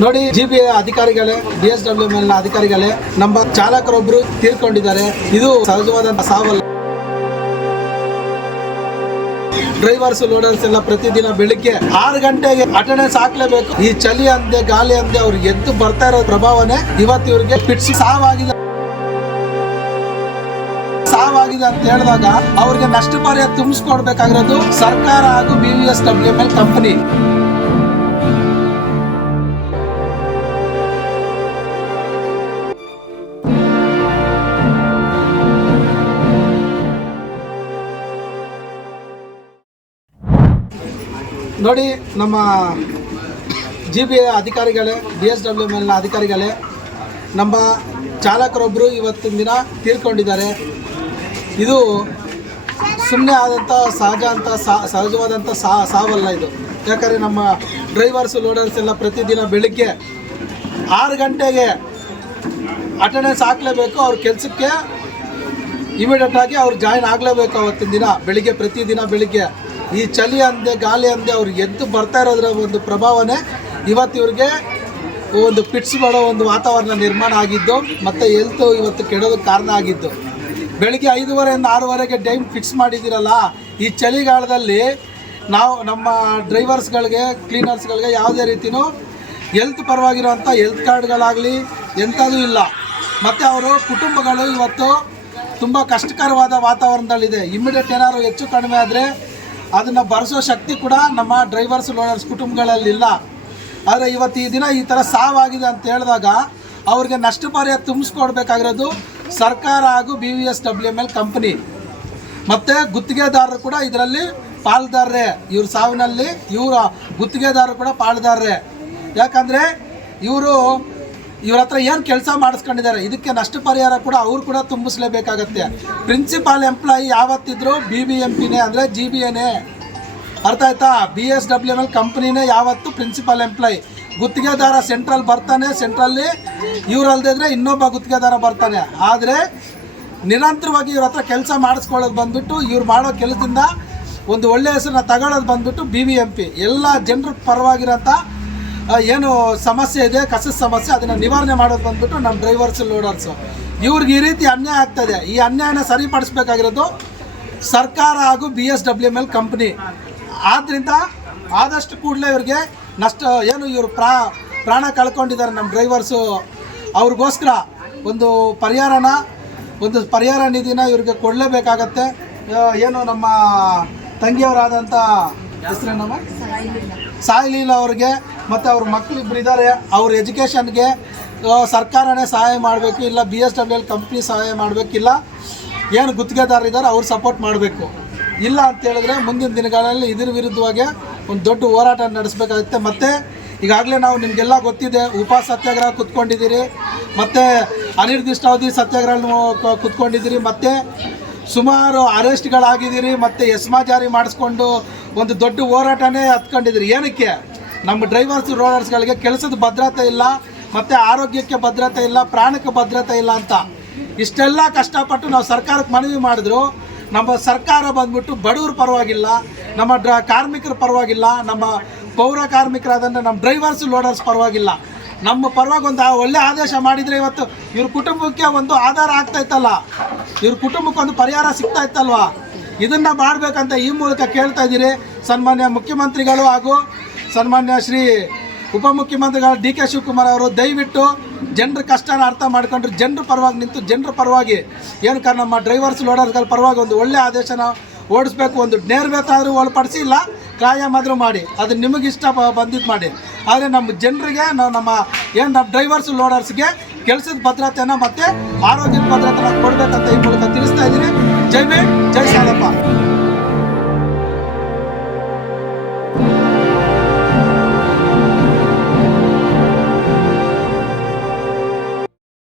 ನೋಡಿ G B ಅಧಿಕಾರಿಗಳೇ B S W ಮೇಲಿನ ಅಧಿಕಾರಿಗಳೇ, ನಮ್ಮ ಚಾಲಕರೊಬ್ಬರು ತೀರ್ಕೊಂಡಿದ್ದಾರೆ. ಇದು ಸಹಜವಾದಂತ ಸಾವಲ್ಲ. ಡ್ರೈವರ್ಸ್ ಲೋಡರ್ಸ್ ಎಲ್ಲ ಪ್ರತಿದಿನ ಬೆಳಿಗ್ಗೆ ಆರು ಗಂಟೆಗೆ ಅಟೆಂಡೆನ್ಸ್ ಹಾಕ್ಲೇಬೇಕು. ಈ ಚಳಿ ಅಂದೆ, ಗಾಳಿ ಅಂದೆ, ಅವ್ರು ಎದ್ದು ಬರ್ತಾ ಇರೋ ಪ್ರಭಾವನೆ ಇವತ್ತು ಇವ್ರಿಗೆ ಪಿಟ್ಸಿ ಸಾವಾಗಿದೆ. ಸಾವಾಗಿದೆ ಅಂತ ಹೇಳಿದಾಗ ಅವ್ರಿಗೆ ನಷ್ಟ ಪರಿಹಾರ ತುಂಬಿಸ್ಕೊಡ್ಬೇಕಾಗಿರೋದು ಸರ್ಕಾರ ಹಾಗೂ B V S W L company ನೋಡಿ, ನಮ್ಮ ಜಿ ಬಿ ಅಧಿಕಾರಿಗಳೇ ಬಿ ಎಸ್ ಡಬ್ಲ್ಯೂ ಮೇಲಿನ ಅಧಿಕಾರಿಗಳೇ, ನಮ್ಮ ಚಾಲಕರೊಬ್ಬರು ಇವತ್ತಿನ ದಿನ ತೀರ್ಕೊಂಡಿದ್ದಾರೆ. ಇದು ಸುಮ್ಮನೆ ಆದಂಥ ಸಹಜ ಅಂತ ಸಹಜವಾದಂಥ ಸಾ ಸಾವಲ್ಲ ಇದು. ಯಾಕಂದರೆ ನಮ್ಮ ಡ್ರೈವರ್ಸ್ ಲೋಡರ್ಸ್ ಎಲ್ಲ ಪ್ರತಿದಿನ ಬೆಳಿಗ್ಗೆ ಆರು ಗಂಟೆಗೆ ಅಟೆಂಡೆನ್ಸ್ ಹಾಕ್ಲೇಬೇಕು, ಅವ್ರ ಕೆಲಸಕ್ಕೆ ಇಮಿಡಿಯೇಟಾಗಿ ಅವ್ರು ಜಾಯಿನ್ ಆಗಲೇಬೇಕು ಅವತ್ತಿನ ದಿನ. ಬೆಳಿಗ್ಗೆ, ಪ್ರತಿದಿನ ಬೆಳಿಗ್ಗೆ ಈ ಚಳಿ ಅಂದೆ, ಗಾಳಿ ಅಂದೆ ಅವ್ರು ಎದ್ದು ಬರ್ತಾ ಇರೋದ್ರ ಒಂದು ಪ್ರಭಾವನೆ ಇವತ್ತು ಇವ್ರಿಗೆ ಒಂದು ಪಿಟ್ಸ್ ಮಾಡೋ ಒಂದು ವಾತಾವರಣ ನಿರ್ಮಾಣ ಆಗಿದ್ದು, ಮತ್ತು ಹೆಲ್ತ್ ಇವತ್ತು ಕೆಡೋದಕ್ಕೆ ಕಾರಣ ಆಗಿದ್ದು. ಬೆಳಿಗ್ಗೆ ಐದುವರೆಯಿಂದ ಆರೂವರೆಗೆ ಟೈಮ್ ಫಿಕ್ಸ್ ಮಾಡಿದ್ದೀರಲ್ಲ, ಈ ಚಳಿಗಾಲದಲ್ಲಿ ನಾವು ನಮ್ಮ ಡ್ರೈವರ್ಸ್ಗಳಿಗೆ, ಕ್ಲೀನರ್ಸ್ಗಳಿಗೆ ಯಾವುದೇ ರೀತಿಯೂ ಹೆಲ್ತ್ ಪರವಾಗಿರುವಂಥ ಹೆಲ್ತ್ ಕಾರ್ಡ್ಗಳಾಗಲಿ ಎಂಥದೂ ಇಲ್ಲ. ಮತ್ತು ಅವರು ಕುಟುಂಬಗಳು ಇವತ್ತು ತುಂಬ ಕಷ್ಟಕರವಾದ ವಾತಾವರಣದಲ್ಲಿದೆ. ಇಮಿಡಿಯೇಟ್ ಏನಾದ್ರು ಹೆಚ್ಚು ಕಡಿಮೆ ಆದರೆ ಅದನ್ನು ಬರೆಸೋ ಶಕ್ತಿ ಕೂಡ ನಮ್ಮ ಡ್ರೈವರ್ಸ್ ಲೋನರ್ಸ್ ಕುಟುಂಬಗಳಲ್ಲಿಲ್ಲ. ಆದರೆ ಇವತ್ತು ಈ ದಿನ ಈ ಥರ ಸಾವಾಗಿದೆ ಅಂತ ಹೇಳಿದಾಗ ಅವ್ರಿಗೆ ನಷ್ಟ ಪರಿಹಾರ ತುಂಬಿಸ್ಕೊಡ್ಬೇಕಾಗಿರೋದು ಸರ್ಕಾರ ಹಾಗೂ B V S W M L company ಮತ್ತು ಗುತ್ತಿಗೆದಾರರು ಕೂಡ ಇದರಲ್ಲಿ ಪಾಲ್ದಾರರೇ. ಇವ್ರ ಸಾವಿನಲ್ಲಿ ಇವರ ಗುತ್ತಿಗೆದಾರರು ಕೂಡ ಪಾಲ್ದಾರರೇ. ಯಾಕಂದರೆ ಇವರು ಇವ್ರ ಹತ್ರ ಏನು ಕೆಲಸ ಮಾಡಿಸ್ಕೊಂಡಿದ್ದಾರೆ, ಇದಕ್ಕೆ ನಷ್ಟ ಪರಿಹಾರ ಕೂಡ ಅವ್ರು ಕೂಡ ತುಂಬಿಸ್ಲೇಬೇಕಾಗತ್ತೆ. ಪ್ರಿನ್ಸಿಪಾಲ್ ಎಂಪ್ಲಾಯಿ ಯಾವತ್ತಿದ್ರು ಬಿ ಬಿ ಎಂ ಪಿನೇ ಅಂದರೆ ಜಿ ಬಿ ಎನೇ ಅರ್ಥ ಆಯ್ತಾ? ಬಿ ಎಸ್ ಡಬ್ಲ್ಯೂ ಎಲ್ ಕಂಪ್ನಿನೇ ಯಾವತ್ತು ಪ್ರಿನ್ಸಿಪಾಲ್ ಎಂಪ್ಲಾಯ್ ಗುತ್ತಿಗೆದಾರ ಸೆಂಟ್ರಲ್ ಬರ್ತಾನೆ ಸೆಂಟ್ರಲ್ಲಿ ಇವ್ರಲ್ದಿದ್ರೆ ಇನ್ನೊಬ್ಬ ಗುತ್ತಿಗೆದಾರ ಬರ್ತಾನೆ. ಆದರೆ ನಿರಂತರವಾಗಿ ಇವ್ರ ಹತ್ರ ಕೆಲಸ ಮಾಡಿಸ್ಕೊಳ್ಳೋದು ಬಂದ್ಬಿಟ್ಟು, ಇವ್ರು ಮಾಡೋ ಕೆಲಸದಿಂದ ಒಂದು ಒಳ್ಳೆ ಹೆಸರನ್ನ ತಗೊಳ್ಳೋದು ಬಂದ್ಬಿಟ್ಟು ಬಿ ಬಿ ಎಂ ಪಿ ಎಲ್ಲ ಜನರ ಪರವಾಗಿರೋಂಥ ಏನು ಸಮಸ್ಯೆ ಇದೆ, ಕಸದ ಸಮಸ್ಯೆ, ಅದನ್ನು ನಿವಾರಣೆ ಮಾಡೋದು ಬಂದ್ಬಿಟ್ಟು ನಮ್ಮ ಡ್ರೈವರ್ಸ್ ಲೋಡರ್ಸು ಇವ್ರಿಗೆ ಈ ರೀತಿ ಅನ್ಯಾಯ ಆಗ್ತದೆ. ಈ ಅನ್ಯಾಯನ ಸರಿಪಡಿಸ್ಬೇಕಾಗಿರೋದು ಸರ್ಕಾರ ಹಾಗೂ B S W M L company ಆದ್ದರಿಂದ ಆದಷ್ಟು ಕೂಡಲೇ ಇವ್ರಿಗೆ ನಷ್ಟ, ಏನು ಇವರು ಪ್ರಾ, ಪ್ರಾಣ ಕಳ್ಕೊಂಡಿದ್ದಾರೆ ನಮ್ಮ ಡ್ರೈವರ್ಸು ಅವ್ರಿಗೋಸ್ಕರ ಒಂದು ಪರಿಹಾರನ, ಒಂದು ಪರಿಹಾರ ನಿಧಿನ ಇವ್ರಿಗೆ ಕೊಡಲೇಬೇಕಾಗತ್ತೆ. ಏನು ನಮ್ಮ ತಂಗಿಯವರಾದಂಥ ಹೆಸರೇನಮ್ಮ? ಸಾಯಿಲೀಲ ಅವ್ರಿಗೆ ಮತ್ತು ಅವ್ರ ಮಕ್ಕಳು ಇಬ್ಬರು ಇದ್ದಾರೆ ಅವ್ರ ಎಜುಕೇಷನ್ಗೆ ಸರ್ಕಾರನೇ ಸಹಾಯ ಮಾಡಬೇಕು, ಇಲ್ಲ B S W L company ಸಹಾಯ ಮಾಡಬೇಕಿಲ್ಲ, ಏನು ಗುತ್ತಿಗೆದಾರ ಇದ್ದಾರೆ ಅವ್ರು ಸಪೋರ್ಟ್ ಮಾಡಬೇಕು. ಇಲ್ಲ ಅಂತ ಹೇಳಿದ್ರೆ ಮುಂದಿನ ದಿನಗಳಲ್ಲಿ ಇದ್ರ ವಿರುದ್ಧವಾಗಿ ಒಂದು ದೊಡ್ಡ ಹೋರಾಟ ನಡೆಸಬೇಕಾಗುತ್ತೆ. ಮತ್ತು ಈಗಾಗಲೇ ನಾವು ನಿಮಗೆಲ್ಲ ಗೊತ್ತಿದೆ, ಉಪ ಸತ್ಯಾಗ್ರಹ ಕುತ್ಕೊಂಡಿದ್ದೀರಿ, ಮತ್ತು ಅನಿರ್ದಿಷ್ಟಾವಧಿ ಸತ್ಯಾಗ್ರಹ ಕುತ್ಕೊಂಡಿದ್ದೀರಿ, ಮತ್ತು ಸುಮಾರು ಅರೆಸ್ಟ್ಗಳಾಗಿದ್ದೀರಿ ಮತ್ತು ಎಸ್ಮಾ ಜಾರಿ ಮಾಡಿಸ್ಕೊಂಡು ಒಂದು ದೊಡ್ಡ ಹೋರಾಟನೇ ಹತ್ಕೊಂಡಿದ್ದೀರಿ. ಏನಕ್ಕೆ? ನಮ್ಮ ಡ್ರೈವರ್ಸ್ ರೋಡರ್ಸ್ಗಳಿಗೆ ಕೆಲಸದ ಭದ್ರತೆ ಇಲ್ಲ, ಮತ್ತು ಆರೋಗ್ಯಕ್ಕೆ ಭದ್ರತೆ ಇಲ್ಲ, ಪ್ರಾಣಕ್ಕೆ ಭದ್ರತೆ ಇಲ್ಲ ಅಂತ. ಇಷ್ಟೆಲ್ಲ ಕಷ್ಟಪಟ್ಟು ನಾವು ಸರ್ಕಾರಕ್ಕೆ ಮನವಿ ಮಾಡಿದ್ರು. ನಮ್ಮ ಸರ್ಕಾರ ಬಂದ್ಬಿಟ್ಟು ಬಡವ್ರ ಪರವಾಗಿಲ್ಲ, ನಮ್ಮ ಡ್ರ, ಕಾರ್ಮಿಕರ ಪರವಾಗಿಲ್ಲ, ನಮ್ಮ ಪೌರ ಕಾರ್ಮಿಕರಾದಂಥ ನಮ್ಮ ಡ್ರೈವರ್ಸ್ ಲೋಡರ್ಸ್ ಪರವಾಗಿಲ್ಲ. ನಮ್ಮ ಪರವಾಗಿ ಒಂದು ಒಳ್ಳೆ ಆದೇಶ ಮಾಡಿದರೆ ಇವತ್ತು ಇವ್ರ ಕುಟುಂಬಕ್ಕೆ ಒಂದು ಆಧಾರ ಆಗ್ತಾ ಇತ್ತಲ್ಲ. ಇವ್ರ ಕುಟುಂಬಕ್ಕೆ ಒಂದು ಪರಿಹಾರ ಸಿಗ್ತಾ ಇತ್ತಲ್ವಾ? ಇದನ್ನ ಮಾಡಬೇಕಂತ ಈ ಮೂಲಕ ಕೇಳ್ತಾ ಇದ್ದೀರಿ. ಸನ್ಮಾನ್ಯ ಮುಖ್ಯಮಂತ್ರಿಗಳು ಹಾಗೂ ಸನ್ಮಾನ್ಯ ಶ್ರೀ ಉಪಮುಖ್ಯಮಂತ್ರಿಗಳು ಡಿ ಕೆ ಶಿವಕುಮಾರ್ ಅವರು ದಯವಿಟ್ಟು ಜನರ ಕಷ್ಟನ ಅರ್ಥ ಮಾಡ್ಕೊಂಡ್ರೆ ಜನರ ಪರವಾಗಿ ನಿಂತು ಜನರ ಪರವಾಗಿ ಏನು ಕಾರಣ, ನಮ್ಮ ಡ್ರೈವರ್ಸ್ ಲೋಡರ್ಸ್ಗಳ ಪರವಾಗಿ ಒಂದು ಒಳ್ಳೆ ಆದೇಶನ ಓಡಿಸ್ಬೇಕು, ಒಂದು ನೇರ್ವೇತಾದರೂ ಒಳಪಡಿಸಿ ಇಲ್ಲ, ಕಾಯಂ ಆದರೂ ಮಾಡಿ. ಅದು ನಿಮಗೆ ಇಷ್ಟ ಬಂದಿದ್ದು ಮಾಡಿ. ಆದರೆ ನಮ್ಮ ಜನರಿಗೆ, ನಾವು ನಮ್ಮ, ಏನು ನಮ್ಮ ಡ್ರೈವರ್ಸ್ ಲೋಡರ್ಸ್ಗೆ ಕೆಲಸದ ಭದ್ರತೆನ ಮತ್ತು ಆರೋಗ್ಯದ ಭದ್ರತೆನ ಕೊಡಬೇಕಂತ ಈ ಮೂಲಕ ತಿಳಿಸ್ತಾ ಇದ್ದೀನಿ. ಜೈ ಭೀಮ್, ಜೈ ಸಾಲಪ್ಪ